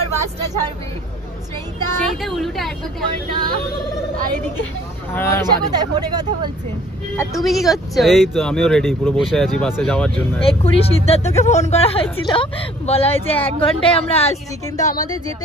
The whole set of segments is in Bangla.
এবার বাসটা ছাড়বে। সেইটা উলুটা একবার না, আর এদিকে ফোনে কথা বলছে। আর তুমি কি করছো? এই তো আমিও রেডি, পুরো বসে আছি বাসে যাওয়ার জন্য। এক্ষুনি সিদ্ধার্থকে ফোন করা হয়েছিল, বলা হয়েছে 1 ঘন্টায় আমরা আসছি, কিন্তু আমাদের যেতে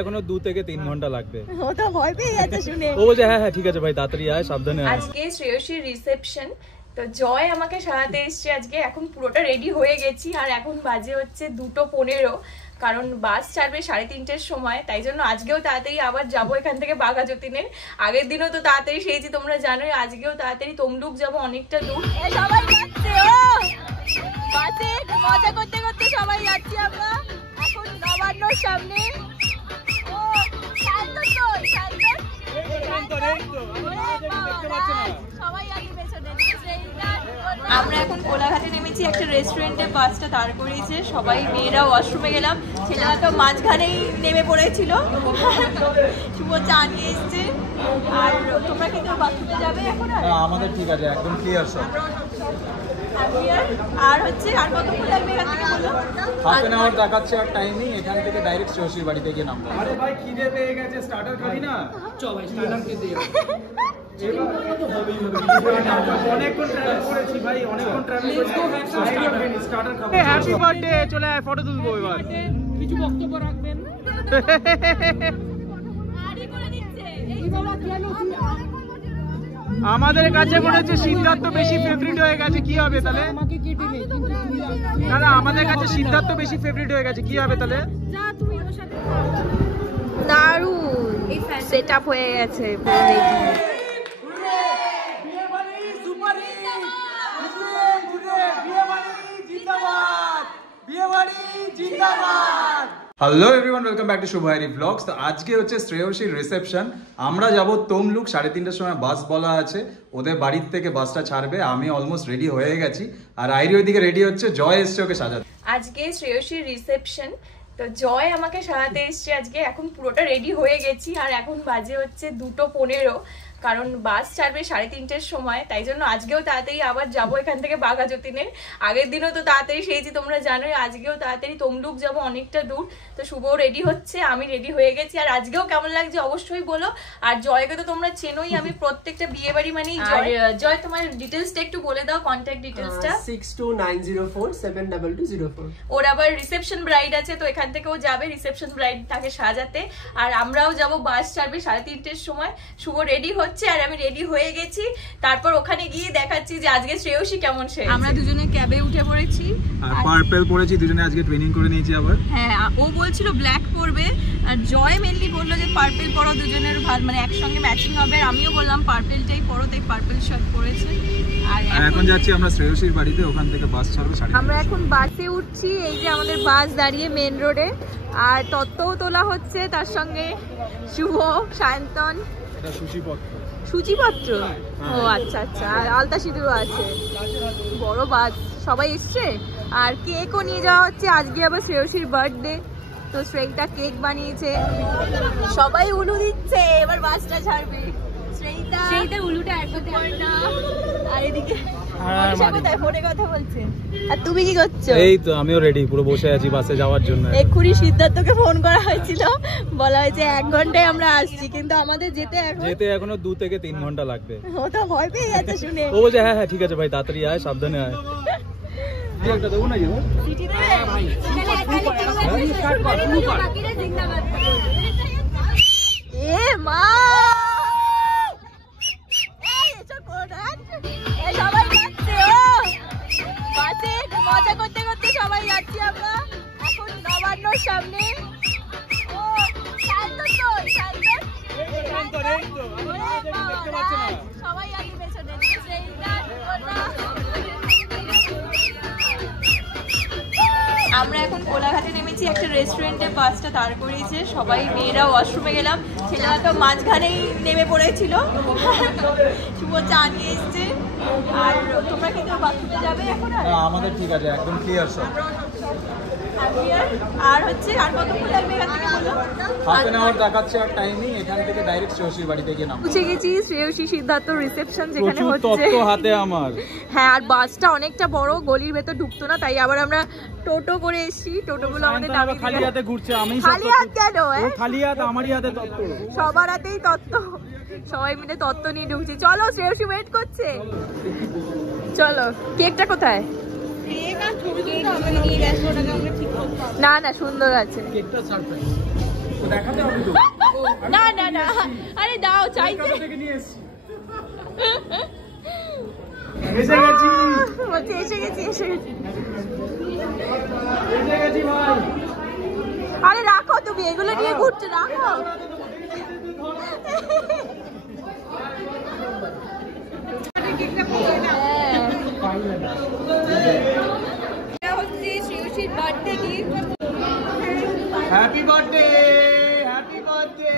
এখনো 2 থেকে 3 ঘন্টা লাগবে। ও তো ভয় পেয়ে গেছে শুনে। ও বলছে হ্যাঁ ঠিক আছে ভাই, তাড়াতাড়ি আয়, সাবধানে আয়। আজকে শ্রেয়সীর রিসেপশন, তো জয় আমাকে সারাতে এসছে আজকে। এখন পুরোটা রেডি হয়ে গেছি, আর এখন বাজে হচ্ছে 2:15, কারণ বাস ছাড়বে 3:30-এর সময়। তাই জন্য আজকেও তাড়াতাড়ি আবার যাবো এখান থেকে বাঘা যতীনের। আগের দিনও তো তাড়াতাড়ি সেরেছি, তোমরা জানোই। আজকেও তাড়াতাড়ি তমলুক যাবো, অনেকটা দূর। সবাই যাচ্ছে, বাসে মজা করতে করতে সবাই যাচ্ছি আমরা এখন নবান্নর সামনে। আমরা এখন কোলাঘাটে নেমেছি, একটা রেস্টুরেন্টে বাসটা দাঁড় করিয়েছে। সবাই মেয়েরা ওয়াশরুমে গেলাম, ছেলেরা তো মাঝখানেই নেমে পড়েছিল। শুভ চা নিয়ে এসছে। আর তোমরা কিন্তু বাথরুমে যাবে এখন? আমাদের ঠিক আছে, একদম ক্লিয়ার সব। আর হচ্ছে আর কতক্ষণ লাগবে এখান থেকে বলো? হাফ এন আওয়ার দেখাচ্ছে আর টাইমিং। এখান থেকে ডাইরেক্ট শ্রেয়সীর বাড়িতে গিয়ে নামবো। আরে ভাই খিদে পেয়ে গেছে, স্টার্টার খাবি না? চল ভাই স্টার্টার খেতে যাই। অনেকক্ষণ ট্রাভেল করেছি ভাই, অনেকক্ষণ ট্রাভেল করেছি। স্টার্টার খাবো। হ্যাপি বার্থডে, চলে আয় ফটো তুলবো এবার। কিছু বক্তব্য রাখবেন? আমাদের কাছে মনে হচ্ছে সিদ্ধার্থ বেশি ফেভারিট হয়ে গেছে, কি হবে তাহলে? না না, আমাদের কাছে সিদ্ধার্থ বেশি ফেভারিট হয়ে গেছে, কি হবে তাহলে? দারুণ সেটআপ হয়ে গেছে। Hello everyone, welcome back to Shubhahari blogs. তো আজকে হচ্ছে শ্রেয়সীর রিসেপশন। আমরা যাব তমলুক, 3:30টার সময় বাস বলা আছে। ওদের বাড়ির থেকে বাসটা ছাড়বে। আমি অলমোস্ট রেডি হয়ে গেছি, আর আইরি ওইদিকে রেডি হচ্ছে। জয় এসছে ওকে সাজাতে। আজকে শ্রেয়সীর রিসেপশন, তো জয় আমাকে সারাতে এসছে আজকে। এখন পুরোটা রেডি হয়ে গেছি, আর এখন বাজে হচ্ছে 2:15, কারণ বাস ছাড়বে 3:30-এর সময়। তাই জন্য আজকেও তাড়াতাড়ি আবার যাবো এখান থেকে বাঘা যতীনের। আগের দিনও তো তাড়াতাড়ি সেরেছি, তোমরা জানোই। আজকেও তাড়াতাড়ি তমলুক যাবো, অনেকটা দূর। তো শুভও রেডি হচ্ছে, আমি রেডি হয়ে গেছি। আর আজকেও কেমন লাগছে অবশ্যই বলো। আর জয়কে তো তোমরা চেনোই, আমি প্রত্যেকটা বিয়ে বাড়ি মানেই জয়। জয়, তোমার ডিটেলসটা একটু বলে দাও, কন্ট্যাক্ট ডিটেলসটা। 6290472204। ওর আবার রিসেপশন ব্রাইড আছে, তো এখান থেকে ও যাবে রিসেপশন ব্রাইড তাকে সাজাতে। আর আমরাও যাব, বাস ছাড়বে 3:30-এর সময়। শুভ রেডি হচ্ছে, আর আমি রেডি হয়ে গেছি। তারপর ওখানে গিয়ে দেখাচ্ছি যে আজকে শ্রেয়সী কেমন সেজেছে। আমরা দুজনে ক্যাবে উঠে পড়েছি, আর পার্পল পরেছি দুজনে। আজকে ট্রেনিং করে নিয়েছি আবার। হ্যাঁ, ও বলছিল ব্ল্যাক পরবে, আর জয় মেনলি বললো যে পার্পল পরো, দুজনের ভালো, মানে একসঙ্গে ম্যাচিং হবে। আর আমিও বললাম পার্পলটাই পরো, তাই পার্পল শার্ট পরেছে। আর এখন যাচ্ছি আমরা শ্রেয়সীর বাড়িতে, ওখান থেকে বাস ছাড়বে। আমরা এখন বাসে উঠছি। এই যে আমাদের বাস দাঁড়িয়ে মেন রোডে, আর তত্ত্বও তোলা হচ্ছে, তার সঙ্গে শুভ, সায়ন্তন, এটা সূচিপত্র। সূচিপত্র? ও আচ্ছা আচ্ছা, আর আলতা সিঁদুরও আছে। বড় বাস, সবাই এসছে। আর কেকও নিয়ে যাওয়া হচ্ছে, আজকে আবার শ্রেয়সীর বার্থডে, তো শ্রেয়টা কেক বানিয়েছে। সবাই উলু দিচ্ছে, এবার বাসটা ছাড়বে। শ্রেয়টা উলুটা একবার না, আর এদিকে ফোনে কথা বলছে। আর তুমি কি করছো? এই তো আমিও রেডি, পুরো বসে আছি বাসে যাওয়ার জন্য। এক্ষুনি সিদ্ধার্থকে ফোন করা হয়েছিল, বলা হয়েছে 1 ঘন্টায় আমরা আসছি, কিন্তু আমাদের যেতে এখনো 2 থেকে 3 ঘন্টা লাগবে। ও তো ভয় পেয়ে গেছে শুনে। ও বলছে হ্যাঁ ঠিক আছে ভাই, তাড়াতাড়ি আয়, সাবধানে আয়। একটা দেবো নাকি? এ মা, সবাই যাচ্ছে, বাসে মজা করতে করতে সবাই যাচ্ছি আমরা এখন নবান্নর সামনে। সবাই আগে পেছনে। আমরা এখন কোলাঘাটে নেমেছি, একটা রেস্টুরেন্টে বাসটা দাঁড় করিয়েছে। সবাই মেয়েরা ওয়াশরুমে গেলাম, ছেলেরা তো মাঝখানেই নেমে পড়েছিল। শুভ চা নিয়ে এসছে। আর তোমরা কিন্তু বাথরুমে যাবে এখন? আমাদের ঠিক আছে, একদম ক্লিয়ার সব। আর হচ্ছে আর কতক্ষণ লাগবে এখান থেকে বলো? হাফ এন আওয়ার দেখাচ্ছে আর টাইমিং, এখান থেকে ডাইরেক্ট শ্রেয়সীর বাড়িতে গিয়ে নামবো। পৌঁছে গেছি শ্রেয়সী সিদ্ধার্থ রিসেপশন যেখানে হচ্ছে। তত্ত্ব হাতে আমার। হ্যাঁ, আর বাসটা অনেকটা বড়, গলির ভেতর ঢুকতো না, তাই আবার আমরা টোটো করে এসেছি। টোটোগুলো আমাদের নামিয়ে খালি হাতে ঘুরছে, আমি খালি হাত কেন? খালি হাত, আমারই হাতে তত্ত্ব। সবার হাতেই তত্ত্ব, সবাই মিলে তত্ত্ব নিয়ে ঢুকছি। চলো, শ্রেয়সী ওয়েট করছে। চলো, কেকটা কোথায়? না না, সুন্দর আছে। না না না, আরে দাও, চাইছে। এসে গেছি, বলছে এসে গেছি, এসে গেছি। আরে রাখো, তুমি এগুলো নিয়ে ঘুরছো, রাখো। Happy birthday, happy birthday.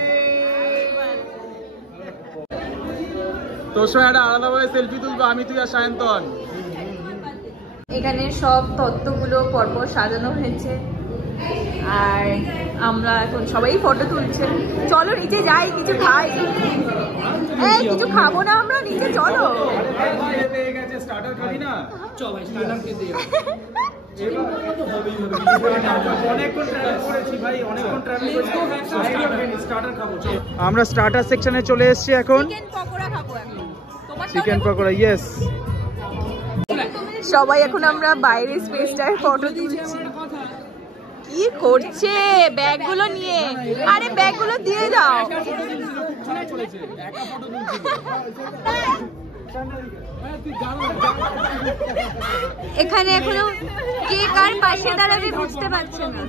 তোর সঙ্গে একটা আলাদাভাবে সেলফি তুলবো আমি, তুই আর সায়ন্তন। এখানে সব তত্ত্বগুলো পরপর সাজানো হয়েছে আর আমরা এখন সবাই ফটো তুলছে। চলো নিচে যাই, কিছু খাই। এই কিছু খাবো না আমরা, নিচে চলো। স্টার্টার খাবি না? আমরা স্টার্টার সেকশনে চলে এসেছি এখন। Chicken pakora, yes. সবাই এখন আমরা বাইরে স্পেসটায় ফটো তুলছি। কি করছে ব্যাগগুলো নিয়ে? আরে ব্যাগগুলো দিয়ে দাও। এখানে এখনো কে কার পাশে দাঁড়াবে বুঝতে পারছে না।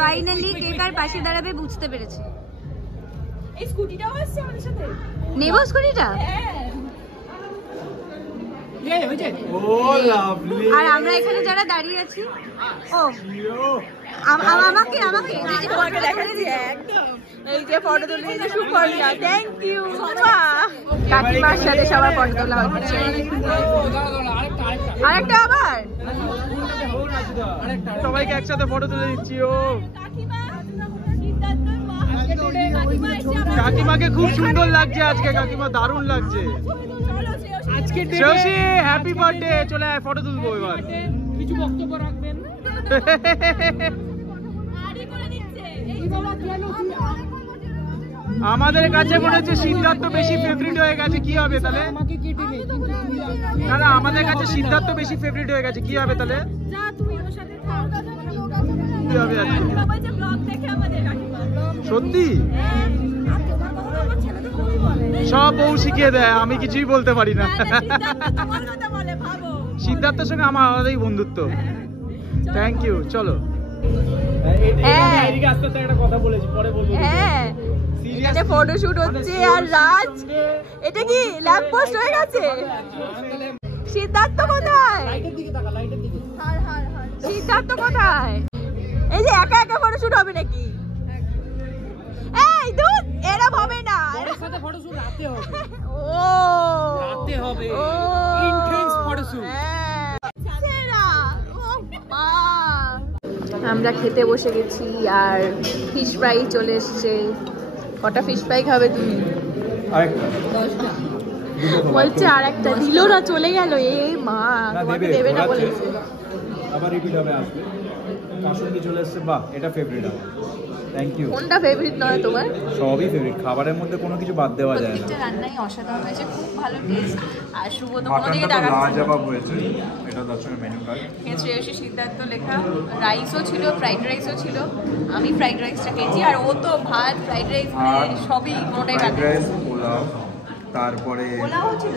ফাইনালি কে কার পাশে দাঁড়াবে বুঝতে পেরেছে। এই স্কুটিটাও আসছে আমাদের সাথে। নেব স্কুটিটা? আর আমরা এখানে যারা দাঁড়িয়ে আছি, ও আমাকে আমাকে এই যে ফটো তুলছে সুপর্ণা, থ্যাংক ইউ। কাকিমার সাথে সবার ফটো তোলা হচ্ছে। আরেকটা আবার সবাইকে একসাথে ফটো তুলে দিচ্ছি। ও কাকিমাকে খুব সুন্দর লাগছে আজকে, কাকিমা দারুণ লাগছে আজকে। Shreyasi happy birthday. চলে আয়, ফটো তুলবো এবার। কিছু বক্তব্য রাখবেন? আমাদের কাছে মনে হচ্ছে সিদ্ধার্থ বেশি ফেভারিট হয়ে গেছে। কি হবে তাহলে? না না, আমাদের কাছে সিদ্ধার্থ বেশি ফেভারিট হয়ে গেছে। কি হবে তাহলে? কি হবে আজকে? সত্যি সব বউ শিখিয়ে দেয়, আমি কিছুই বলতে পারি না। সিদ্ধার্থের সঙ্গে আমার আলাদাই বন্ধুত্ব। Thank you. চলো, এখানে ফটোশুট হচ্ছে। আর রাজ, এটা কি ল্যাম্প পোস্ট হয়ে গেছে? সিদ্ধার্থ কোথায়? সিদ্ধার্থ কোথায়? এই যে একা একা ফটোশুট হবে নাকি? এই দুধ, এরকম হবে না। ও রাতে হবে, ইন্টেন্স ফটোশুট। আমরা খেতে বসে গেছি আর ফিশ ফ্রাই চলে এসছে। কটা ফিশ ফ্রাই খাবে তুমি? বলছে আর একটা দিল না, চলে গেল। এই মা, তোমাকে দেবে না বলেছে। আবার রিপিট হবে, আসবে। কাসুন্দি চলে এসছে। বাহ, এটা ফেভারিট আমার। Thank you. কোনটা ফেভারিট নয় তোমার? সবই ফেভারিট, খাবারের মধ্যে কোনো কিছু বাদ দেওয়া যায় না। প্রত্যেকটা রান্নাই অসাধারণ হয়েছে, খুব ভালো টেস্ট। আর শুভদা মাটনটা কোনোদিকে তো টাকা লাজবাব হয়েছে। এটা দর্শনের মেনু কার্ড। এখানে শ্রেয়সী সিদ্ধার্থ লেখা। রাইসও ছিল, ফ্রাইড রাইসও ছিল। আমি ফ্রাইড রাইসটা খেয়েছি, আর ও তো ভাত, ফ্রাইড রাইস মানে সবই কোনোটাই বাদ নেই। পোলাও, তারপরে পোলাও ছিল।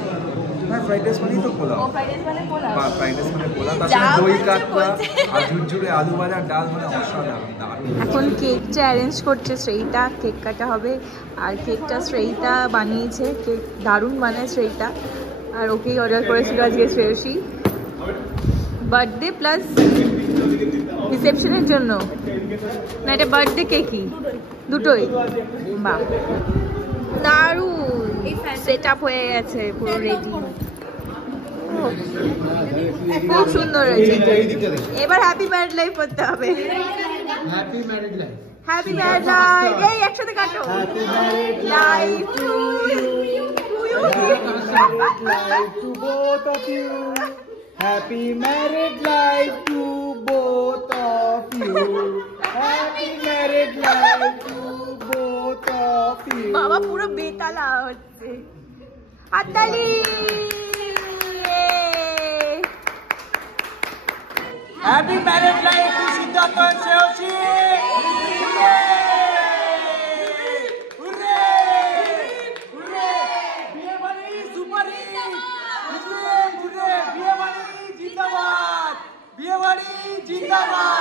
হ্যাঁ, ফ্রাইড রাইস মানেই তো পোলাও। ও ফ্রাইড রাইস মানে পোলাও। ফ্রাইড রাইস মানে পোলাও, তার যা সাথে দই বলছে কাতলা বলছে। আর ঝুরঝুরে আলু ভাজা, ডাল, মানে অসাধারণ, দারুণ। এখন কেকটা অ্যারেঞ্জ করছে শ্রেয়িতা, কেক কাটা হবে। আর কেকটা শ্রেয়িতা বানিয়েছে, কেক দারুণ বানায় শ্রেয়িতা। আর ওকেই অর্ডার করেছিল আজকে শ্রেয়সী, বার্থডে প্লাস রিসেপশনের জন্য। না, এটা বার্থডে কেকই, দুটোই। বাহ, দারুণ সেট আপ হয়ে গেছে, পুরো রেডি। খুব সুন্দর হয়েছে। এবার হ্যাপি ম্যারিড লাইফ করতে হবে। Happy married life. Happy married life. এই একসাথে কাটো। Happy married life to you. married life to both of you. Happy married life to both of you. Happy married life to both of you. বাবা পুরো বেতালা হচ্ছে। হাততালি। Happy married life to Siddharth and Shreyoshi. জিন্দাবাদ।